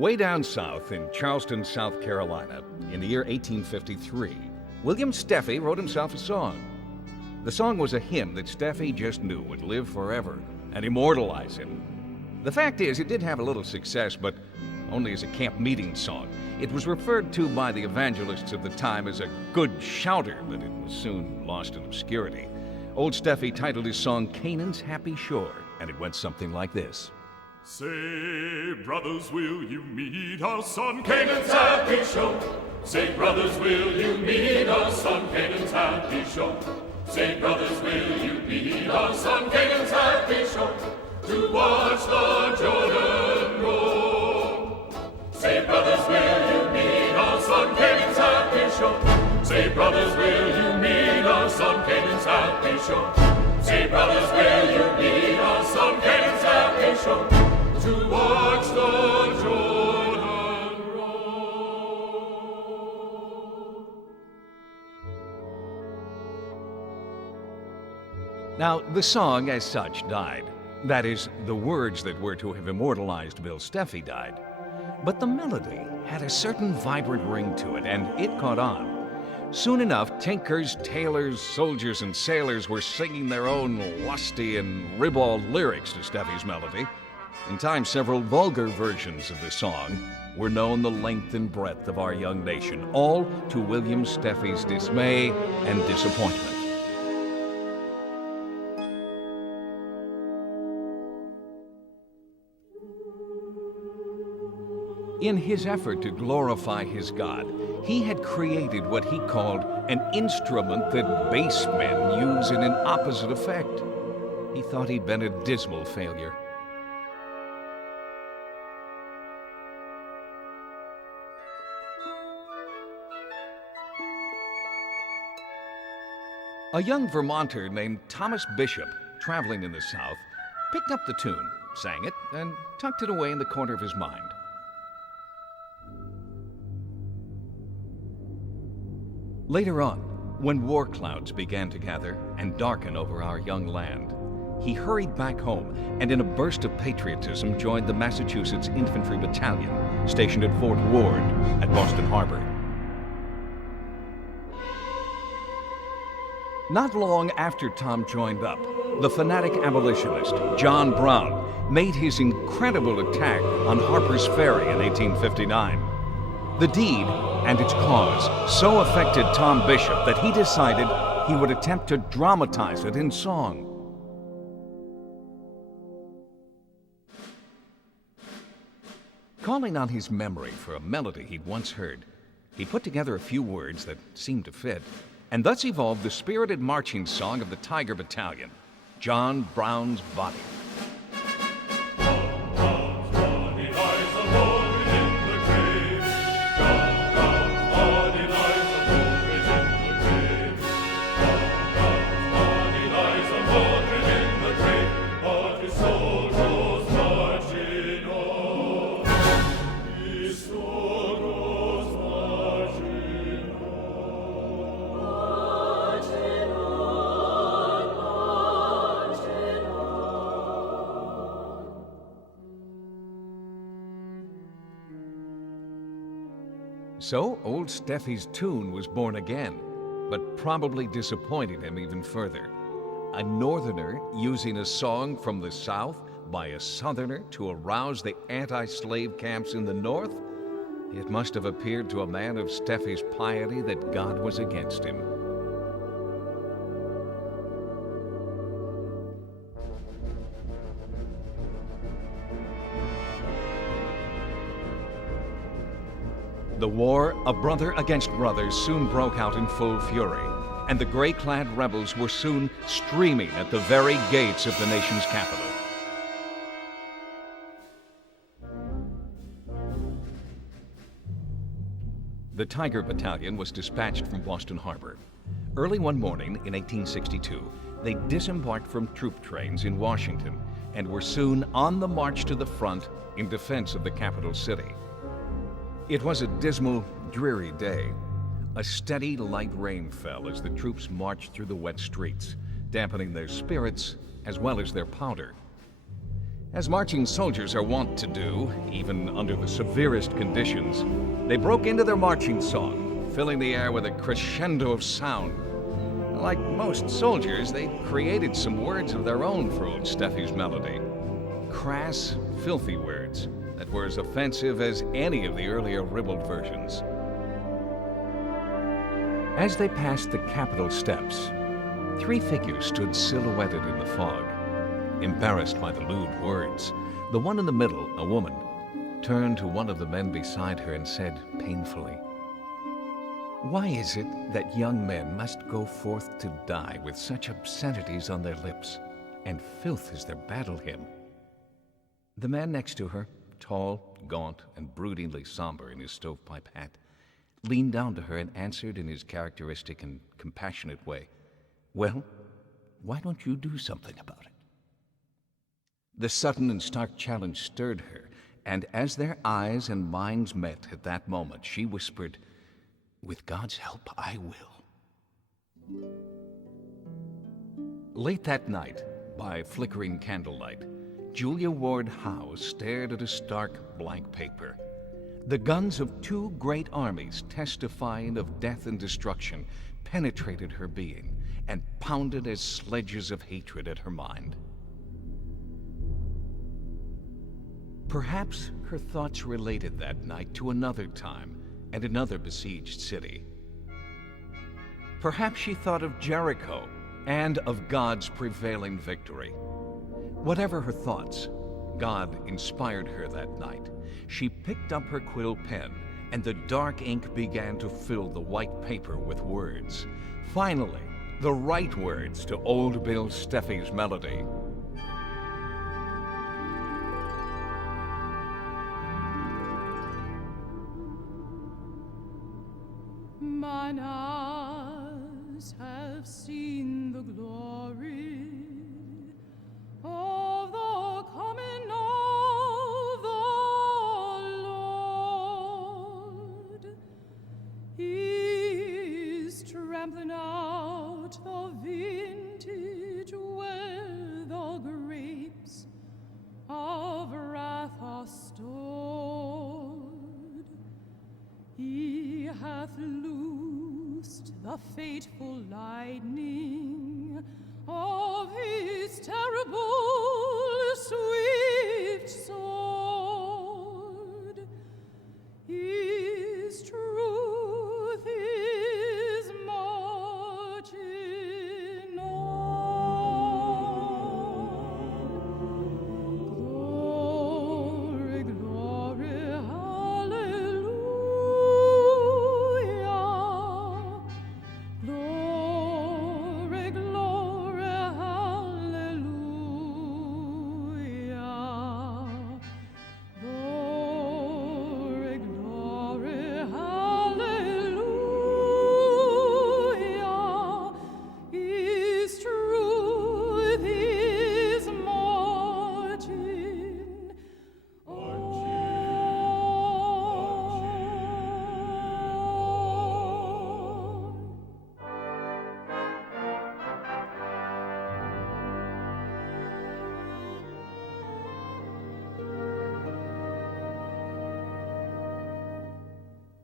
Way down south in Charleston, South Carolina, in the year 1853, William Steffi wrote himself a song. The song was a hymn that Steffi just knew would live forever and immortalize him. The fact is, it did have a little success, but only as a camp meeting song. It was referred to by the evangelists of the time as a good shouter, but it was soon lost in obscurity. Old Steffi titled his song Canaan's Happy Shore, and it went something like this. Say, brothers, will you meet us on Canaan's happy shore? Say, brothers, will you meet us on Canaan's happy shore? Say, brothers, will you meet us on Canaan's happy shore? To watch the Jordan roll. Say, brothers, will you meet us on Canaan's happy shore? Say, brothers, will you meet us on Canaan's happy shore? Say, brothers, will you meet us on Canaan's happy shore? To watch the Jordan roll. Now, the song as such died. That is, the words that were to have immortalized Bill Steffi died. But the melody had a certain vibrant ring to it, and it caught on. Soon enough, tinkers, tailors, soldiers, and sailors were singing their own lusty and ribald lyrics to Steffi's melody. In time, several vulgar versions of the song were known the length and breadth of our young nation, all to William Steffi's dismay and disappointment. In his effort to glorify his God, he had created what he called an instrument that bass men use in an opposite effect. He thought he'd been a dismal failure. A young Vermonter named Thomas Bishop, traveling in the South, picked up the tune, sang it, and tucked it away in the corner of his mind. Later on, when war clouds began to gather and darken over our young land, he hurried back home and in a burst of patriotism joined the Massachusetts Infantry Battalion, stationed at Fort Ward at Boston Harbor. Not long after Tom joined up, the fanatic abolitionist John Brown made his incredible attack on Harper's Ferry in 1859. The deed and its cause so affected Tom Bishop that he decided he would attempt to dramatize it in song. Calling on his memory for a melody he'd once heard, he put together a few words that seemed to fit, and thus evolved the spirited marching song of the Tiger Battalion, John Brown's Body. So, old Steffi's tune was born again, but probably disappointed him even further. A Northerner using a song from the South by a Southerner to arouse the anti-slave camps in the North? It must have appeared to a man of Steffi's piety that God was against him. The war of brother against brother soon broke out in full fury, and the gray-clad rebels were soon streaming at the very gates of the nation's capital. The Tiger Battalion was dispatched from Boston Harbor. Early one morning in 1862, they disembarked from troop trains in Washington and were soon on the march to the front in defense of the capital city. It was a dismal, dreary day. A steady, light rain fell as the troops marched through the wet streets, dampening their spirits as well as their powder. As marching soldiers are wont to do, even under the severest conditions, they broke into their marching song, filling the air with a crescendo of sound. Like most soldiers, they created some words of their own for old Steffi's melody. Crass, filthy words that were as offensive as any of the earlier ribald versions. As they passed the Capitol steps, 3 figures stood silhouetted in the fog. Embarrassed by the lewd words, the one in the middle, a woman, turned to one of the men beside her and said painfully, "Why is it that young men must go forth to die with such obscenities on their lips, and filth is their battle hymn?" The man next to her, tall, gaunt, and broodingly somber in his stovepipe hat, leaned down to her and answered in his characteristic and compassionate way, "Well, why don't you do something about it?" The sudden and stark challenge stirred her, and as their eyes and minds met at that moment, she whispered, "With God's help, I will." Late that night, by flickering candlelight, Julia Ward Howe stared at a stark blank paper. The guns of 2 great armies testifying of death and destruction penetrated her being and pounded as sledges of hatred at her mind. Perhaps her thoughts related that night to another time and another besieged city. Perhaps she thought of Jericho and of God's prevailing victory. Whatever her thoughts, God inspired her that night. She picked up her quill pen, and the dark ink began to fill the white paper with words. Finally, the right words to Old Bill Steffi's melody. Mine eyes have seen the glory of the coming of the Lord. He is trampling out the vintage where the grapes of wrath are stored. He hath loosed the fateful lightning of his terrible swift sword. His truth is marching on. Glory, glory, hallelujah. Glory, glory, hallelujah. Glory, glory, hallelujah. His truth is marching on.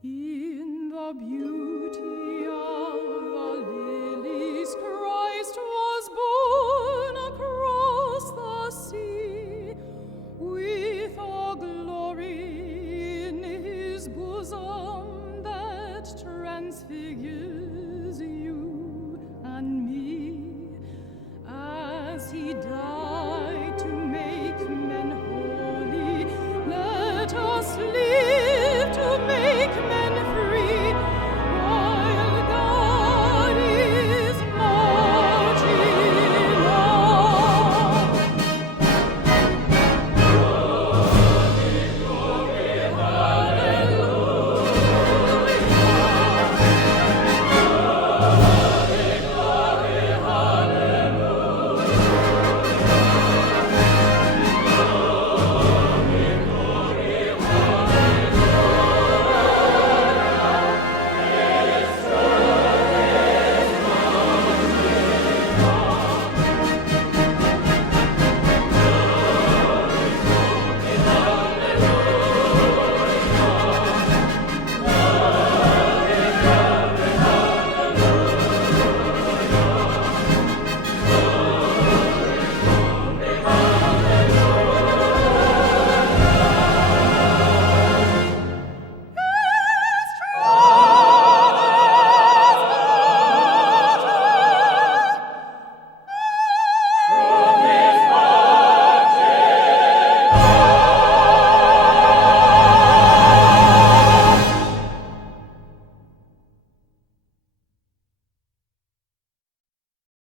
In the beauty of the lilies, Christ was born across the sea, with all glory in his bosom that transfigures you and me, as he died.